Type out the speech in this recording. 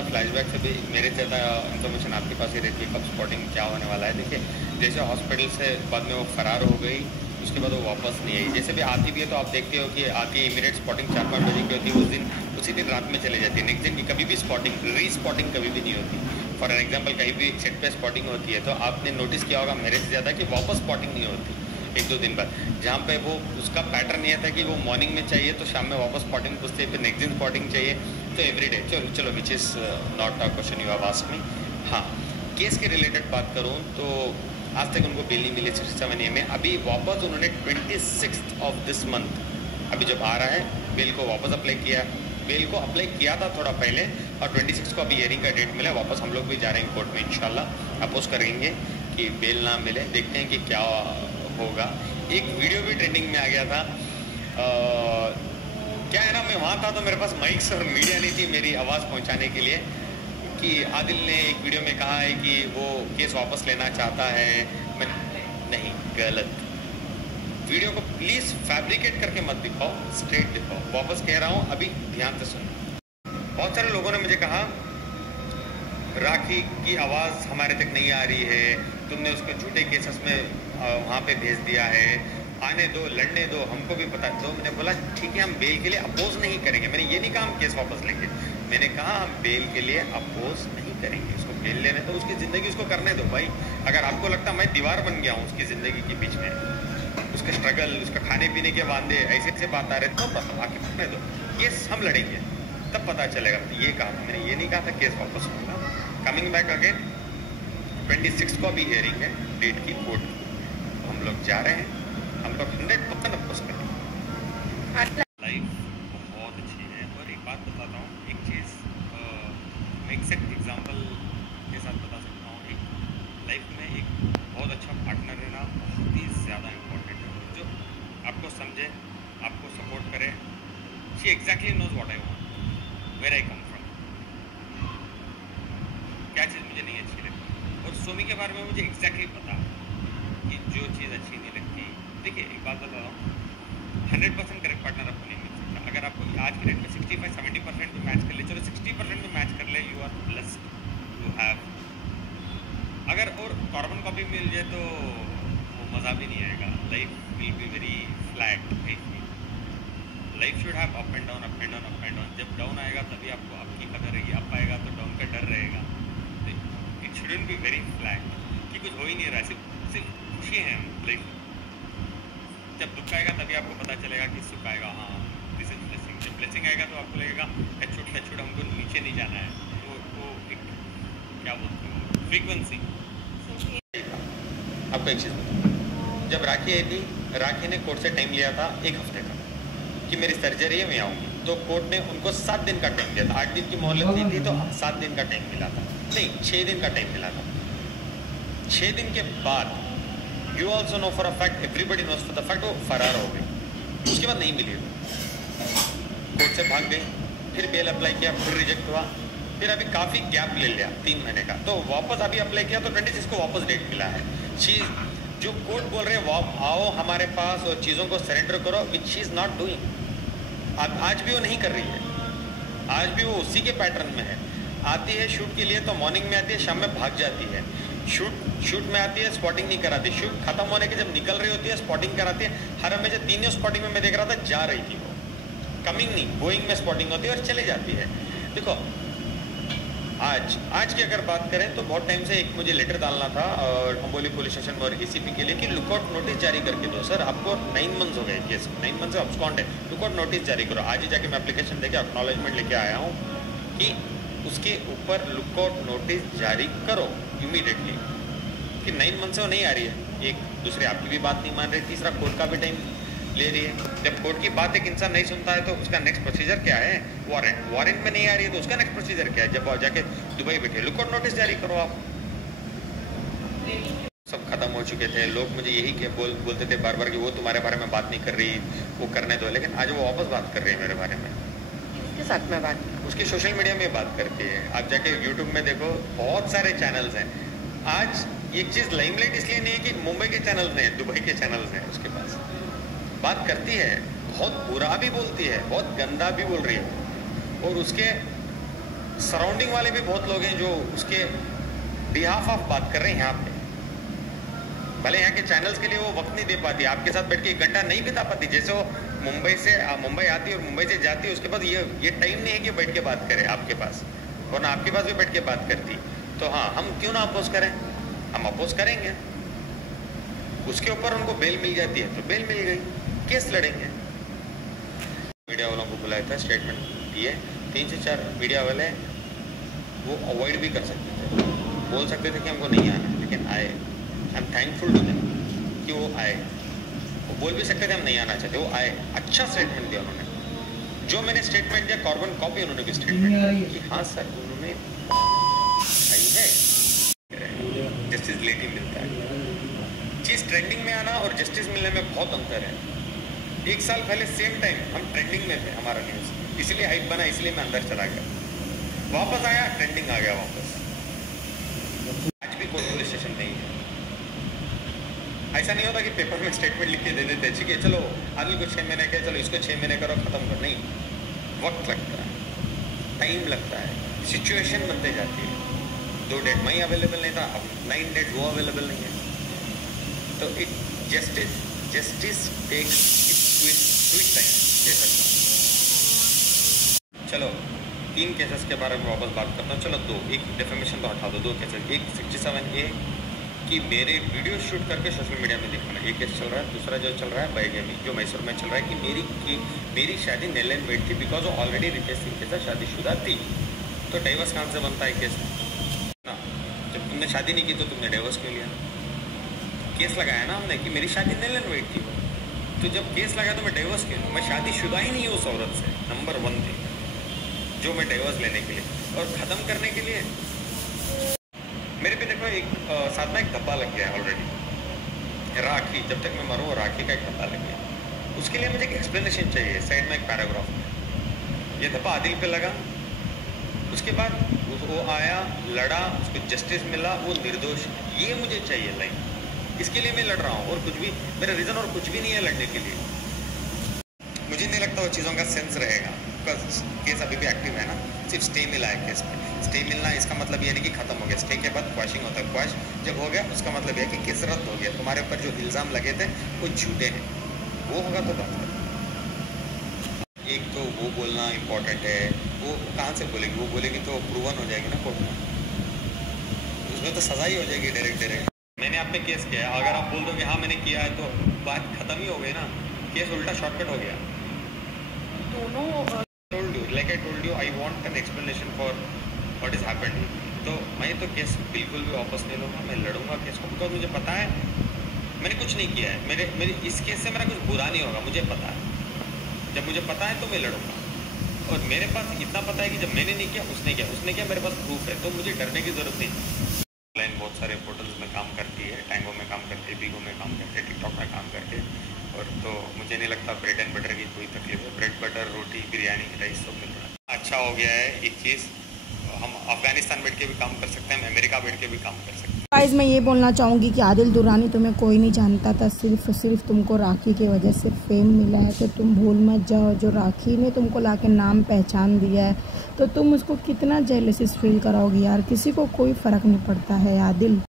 ज़्यादा फ्लैशबैक से भी मेरे ज़्यादा इन्फॉर्मेशन आपके पास ही रहती है कब स्पॉटिंग क्या होने वाला है। देखिए, जैसे हॉस्पिटल से बाद में वो फ़रार हो गई, उसके बाद वो वापस नहीं आई। जैसे भी आती भी है तो आप देखते हो कि आती है इमीडिएट स्पॉटिंग 4-5 बजे की होती है, उसी दिन रात में चले जाती है। नेक्स्ट दिन की कभी भी स्पॉटिंग री-स्पॉटिंग कभी भी नहीं होती। फॉर एग्जाम्पल कहीं भी सेट पे स्पॉटिंग होती है तो आपने नोटिस किया होगा मेरे से ज़्यादा कि वापस स्पॉटिंग नहीं होती 1-2 दिन बाद। जहाँ पे वो उसका पैटर्न ये था कि वो मॉर्निंग में चाहिए तो शाम में वापस स्पॉटिंग पूछते हैं, फिर नेक्स्ट दिन स्पॉटिंग चाहिए तो एवरीडे। चलो which is not a question you have asked me. हाँ, केस के रिलेटेड बात करूँ तो आज तक उनको बेल नहीं मिली 67A में। अभी वापस उन्होंने 26 ऑफ दिस मंथ अभी जब आ रहा है बेल को वापस अप्लाई किया। बेल को अप्लाई किया था थोड़ा पहले और 26 को अभी हियरिंग का डेट मिला। वापस हम लोग भी जा रहे हैं कोर्ट में, इंशाल्लाह अपोज करेंगे कि बेल ना मिले। देखते हैं कि क्या होगा। एक वीडियो भी ट्रेंडिंग में आ गया था। क्या है ना, मैं वहाँ था तो मेरे पास माइक्स और मीडिया नहीं थी मेरी आवाज़ पहुँचाने के लिए, कि आदिल ने एक वीडियो में कहा है कि वो केस वापस लेना चाहता है। मैं नहीं, गलत। वीडियो को प्लीज़ फैब्रिकेट करके मत दिखाओ, स्ट्रेट दिखाओ। वापस कह रहा हूँ, अभी ध्यान से सुनो। बहुत सारे लोगों ने मुझे कहा राखी की आवाज़ हमारे तक नहीं आ रही है, तुमने उसको झूठे केसेस में वहाँ पे भेज दिया है, आने दो, लड़ने दो, हमको भी पता। तो मैंने बोला ठीक है, हम बेल के लिए अपोज नहीं करेंगे। मैंने ये नहीं कहा हम केस वापस लेंगे, मैंने कहा हम बेल के लिए अपोज नहीं करेंगे। उसको बेल लेने दो, उसकी ज़िंदगी उसको करने दो भाई। अगर आपको लगता मैं दीवार बन गया हूँ उसकी ज़िंदगी के बीच में, उसका स्ट्रगल, उसका खाने पीने के वादे ऐसे बात आ रहे तो आके करने दो। केस हम लड़ेंगे तब पता चलेगा। ये कहा था मैंने, ये नहीं कहा था केस वापस होगा। कमिंग बैक अगेन, 26 को भी हियरिंग है डेट की कोर्ट। हम लोग जा रहे हैं, हम लोग 100% अपोज करेंगे। लाइफ बहुत अच्छी है। और एक बात बताता हूँ, एक चीज़ मैं एग्जैक्ट एग्जांपल के साथ बता सकता हूँ। एक लाइफ में एक बहुत अच्छा पार्टनर रहना बहुत ही ज़्यादा इम्पोर्टेंट है, जो आपको समझे, आपको सपोर्ट करे। She exactly knows what I want, where I come from, क्या चीज़ मुझे नहीं अच्छी लगती। और सोमी के बारे में मुझे एग्जैक्टली पता कि जो चीज़ अच्छी नहीं लगती। देखिए एक बात बता रहा हूँ, 100% करेक्ट पार्टनर आपको नहीं मिल सकता। अगर आपको आज के डेट में 65-70% भी मैच कर ले, चलो 60% भी मैच कर ले, you are blessed to have. अगर और कार्बन कॉपी मिल जाए तो वो मज़ा भी नहीं आएगा। Life will be very flat. Life should have up and down, up and down, up and down. जब डाउन आएगा तभी आपको आपकी कदर रहेगी, अप आएगा तो डाउन का डर रहेगा। It shouldn't be very flat कि कुछ हो ही नहीं रहा, सिर्फ खुशी है लाइफ। जब दुख आएगा तभी आपको पता चलेगा कि सुख आएगा। हाँ, दिस इज ब्लेसिंग। जब ब्लेसिंग आएगा तो आपको लगेगा टच हमको नीचे नहीं जाना है। वो एक क्या बोलते हैं, फ्रीक्वेंसी। आपको एक चीज़ बताऊँ, जब राखी आई थी, राखी ने कोर्ट से टाइम लिया था 1 हफ्ते का कि मेरी सर्जरी है, मैं आऊँगी। तो कोर्ट ने उनको 7 दिन का टाइम दिया था। 8 दिन की मोहलत दी थी तो 7 दिन का टाइम मिला था, नहीं 6 दिन का टाइम मिला था। 6 दिन के बाद you also know for a fact, everybody knows for the fact, वो फरार हो गई। उसके बाद नहीं मिली, कोर्ट से भाग गई, फिर बेल अप्लाई किया, फिर रिजेक्ट हुआ, फिर अभी काफ़ी गैप ले लिया 3 महीने का, तो वापस अभी अप्लाई किया तो 26 को वापस डेट मिला है। चीज़ जो कोर्ट बोल रहे हैं आओ हमारे पास और चीज़ों को सरेंडर करो, which she is not doing. आज भी वो नहीं कर रही है, आज भी वो उसी के पैटर्न में है। आती है शूट के लिए तो मॉर्निंग में आती है, शाम में भाग जाती है। शूट में आती है, स्पॉटिंग नहीं कराती। शूट खत्म होने के जब निकल रही होती है स्पॉटिंग कराती है। हर हमेशा 3 स्पॉटिंग में मैं देख रहा था जा रही थी वो, कमिंग नहीं गोइंग में स्पॉटिंग होती है और चले जाती है। देखो आज की अगर बात करें तो बहुत टाइम से एक मुझे लेटर डालना था और अंबोली पुलिस स्टेशन और ACP के लिए कि लुकआउट नोटिस जारी करके दो। सर आपको 9 मंथ्स हो गए केस, 9 मंथ से अब्सकॉन्ड है, लुकआउट नोटिस जारी करो। आज ही जाके मैं एप्लीकेशन देके एक्नॉलेजमेंट लेके आया हूँ कि उसके ऊपर लुकआउट नोटिस जारी करो इमीडिएटली, कि 9 मंथ से वो नहीं आ रही है। एक दूसरे आपकी भी बात नहीं मान रही, तीसरा कोर्ट का भी टाइम ले रही है। जब कोर्ट की बात एक इंसान नहीं सुनता है तो उसका नेक्स्ट प्रोसीजर क्या है? वारंट में नहीं आ रही है तो उसका नेक्स्ट प्रोसीजर क्या है? जब जाके दुबई बैठे लुकआउट नोटिस जारी करो आप। सब खत्म हो चुके थे, लोग मुझे यही बोलते थे बार बार कि वो तुम्हारे बारे में बात नहीं कर रही, वो करने दो। लेकिन आज वो वापस बात कर रही है मेरे बारे में। किसके साथ में बात? उसकी सोशल मीडिया में बात करती है। आप जाके यूट्यूब में देखो, बहुत सारे चैनल्स हैं। आज एक चीज़ लाइमलाइट इसलिए नहीं है कि मुंबई के चैनल्स हैं, दुबई के चैनल्स हैं, उसके पास बात करती है, बहुत बुरा भी बोलती है, बहुत गंदा भी बोल रही है। और उसके सराउंडिंग वाले भी बहुत लोग हैं जो उसके बिहाफ ऑफ बात कर रहे हैं यहाँ पे। भले यहाँ के चैनल्स के लिए वो वक्त नहीं दे पाती, आपके साथ बैठ के 1 घंटा नहीं बिता पाती। जैसे वो मुंबई आती है और मुंबई से जाती है, उसके बाद ये टाइम नहीं है कि बैठ के बात करे आपके पास, वरना आपके पास भी बैठ के बात करती। तो हाँ, हम क्यों ना अपोज करें, हम अपोज करेंगे। उसके ऊपर उनको बेल मिल जाती है तो बेल मिल गई, केस लड़ेंगे। मीडिया वालों को बुलाया था, स्टेटमेंट दिए, 3 से 4 मीडिया वाले वो अवॉइड भी कर सकते थे, बोल सकते थे कि हमको नहीं आना, लेकिन आए। I am thankful to them कि वो आए। वो बोल भी सकते थे हम नहीं आना चाहते, वो आए। अच्छा स्टेटमेंट दिया उन्होंने, जो मैंने स्टेटमेंट दिया कार्बन कॉपी उन्होंने भी स्टेटमेंट दिया कि हाँ सर उन्होंने सही है, जस्टिस लेट ही मिलता है। चीज़ ट्रेंडिंग में आना और जस्टिस मिलने में बहुत अंतर है। 1 साल पहले सेम टाइम हम ट्रेंडिंग में थे, हमारा न्यूज़, इसलिए हाइप बना, इसलिए मैं अंदर चला गया, वापस आया ट्रेंडिंग आ गया वापस। आज भी कोई पुलिस स्टेशन नहीं है। ऐसा नहीं होता कि पेपर में स्टेटमेंट लिख के दे देते ठीक है चलो आदिल को 6 महीने के, चलो इसको 6 महीने करो, खत्म कर। नहीं, वक्त लगता है, टाइम लगता है, सिचुएशन बनते जाती है। 2 डेट मैं अवेलेबल नहीं था, अब 9 डेट वो अवेलेबल नहीं है। तो it justice takes sweet time कह सकता हूँ। चलो 3 केसेस के बारे में वापस बात करता हूँ। चलो 2, एक डिफेमेशन तो हटा दो, 2 केसेस। एक 67A कि मेरे वीडियो शूट करके सोशल मीडिया में दिखाना, एक केस चल रहा है। दूसरा जो चल रहा है बैगेमी, जो मैसूर में चल रहा है कि मेरी शादी नेल एंड वेट थी बिकॉज वो ऑलरेडी रितेश सिंह के साथ शादीशुदा थी। तो डाइवर्स कहाँ से बनता है केस ना? जब तुमने शादी नहीं की तो तुमने डाइवर्स क्यों लिया? केस लगाया ना हमने कि मेरी शादी नेल एंड वेट थी। तो जब केस लगाया तो मैं डाइवर्स क्यों लूँ? मैं शादीशुदा ही नहीं हूँ उस औरत से, नंबर 1 थी जो मैं डाइवर्स लेने के लिए और ख़त्म करने के लिए। मेरे पे देखो एक साथ में एक धब्बा लग गया है ऑलरेडी, राखी। जब तक मैं मरूँ राखी का एक धब्बा लग गया, उसके लिए मुझे एक एक्सप्लेनेशन चाहिए। साइड में एक पैराग्राफ में ये धब्बा आदिल पे लगा, उसके बाद वो आया, लड़ा, उसको जस्टिस मिला, वो निर्दोष, ये मुझे चाहिए लाइन। इसके लिए मैं लड़ रहा हूँ और कुछ भी मेरा रीज़न और कुछ भी नहीं है लड़ने के लिए। मुझे नहीं लगता वो चीज़ों का सेंस रहेगा, बिकॉज केस अभी भी एक्टिव है ना। सिर्फ स्टे मिला है केस में। स्टे मिलना इसका मतलब ये नहीं कि खत्म हो गया। स्टे के बाद क्वाशिंग होता है, क्वाश जब हो गया उसका मतलब यह कि केस रद्द हो गया। तुम्हारे ऊपर जो इल्ज़ाम लगे थे वो झूठे हैं, वो होगा तो बात करो। एक तो वो बोलना इम्पोर्टेंट है, वो कहाँ से बोलेगी? वो बोलेगी तो प्रूवन हो जाएगी ना कोर्ट में, उसमें तो सज़ा ही हो जाएगी डायरेक्ट। मैंने आप पे केस किया है, अगर आप बोल दो कि हाँ मैंने किया है तो बात खत्म ही हो गई ना, केस उल्टा शॉर्टकट हो गया। दोनों like I told you, I want an explanation for what has happened. तो मैं तो केस बिल्कुल भी वापस नहीं लूँगा, मैं लड़ूंगा केस को, बिकॉज मुझे पता है मैंने कुछ नहीं किया है। मेरे इस केस से मेरा कुछ बुरा नहीं होगा, मुझे पता है। जब मुझे पता है तो मैं लड़ूंगा, और मेरे पास इतना पता है कि जब मैंने नहीं किया उसने किया, मेरे पास प्रूफ है, तो मुझे डरने की ज़रूरत नहीं। ऑनलाइन बहुत सारे पोर्टल्स में काम करती है, टैंगो में काम करती है, बिगो में काम करती है, टिकटॉक में काम करती है, और तो मुझे नहीं लगता ब्रेड एंड बटर की कोई तकलीफ है। ब्रेड बटर, रोटी, बिरयानी, राइस सब मिल रहा है। अच्छा हो गया है एक चीज़, हम अफगानिस्तान बैठ के भी काम कर सकते हैं, अमेरिका बैठ के भी काम कर सकते हैं। गाइस मैं ये बोलना चाहूँगी कि आदिल दुरानी तुम्हें कोई नहीं जानता था, सिर्फ तुमको राखी की वजह से फेम मिला है। तो तुम भूल मत जाओ, जो राखी ने तुमको लाके नाम पहचान दिया है, तो तुम उसको कितना जेलसिस फील कराओगी यार। किसी को कोई फ़र्क नहीं पड़ता है आदिल।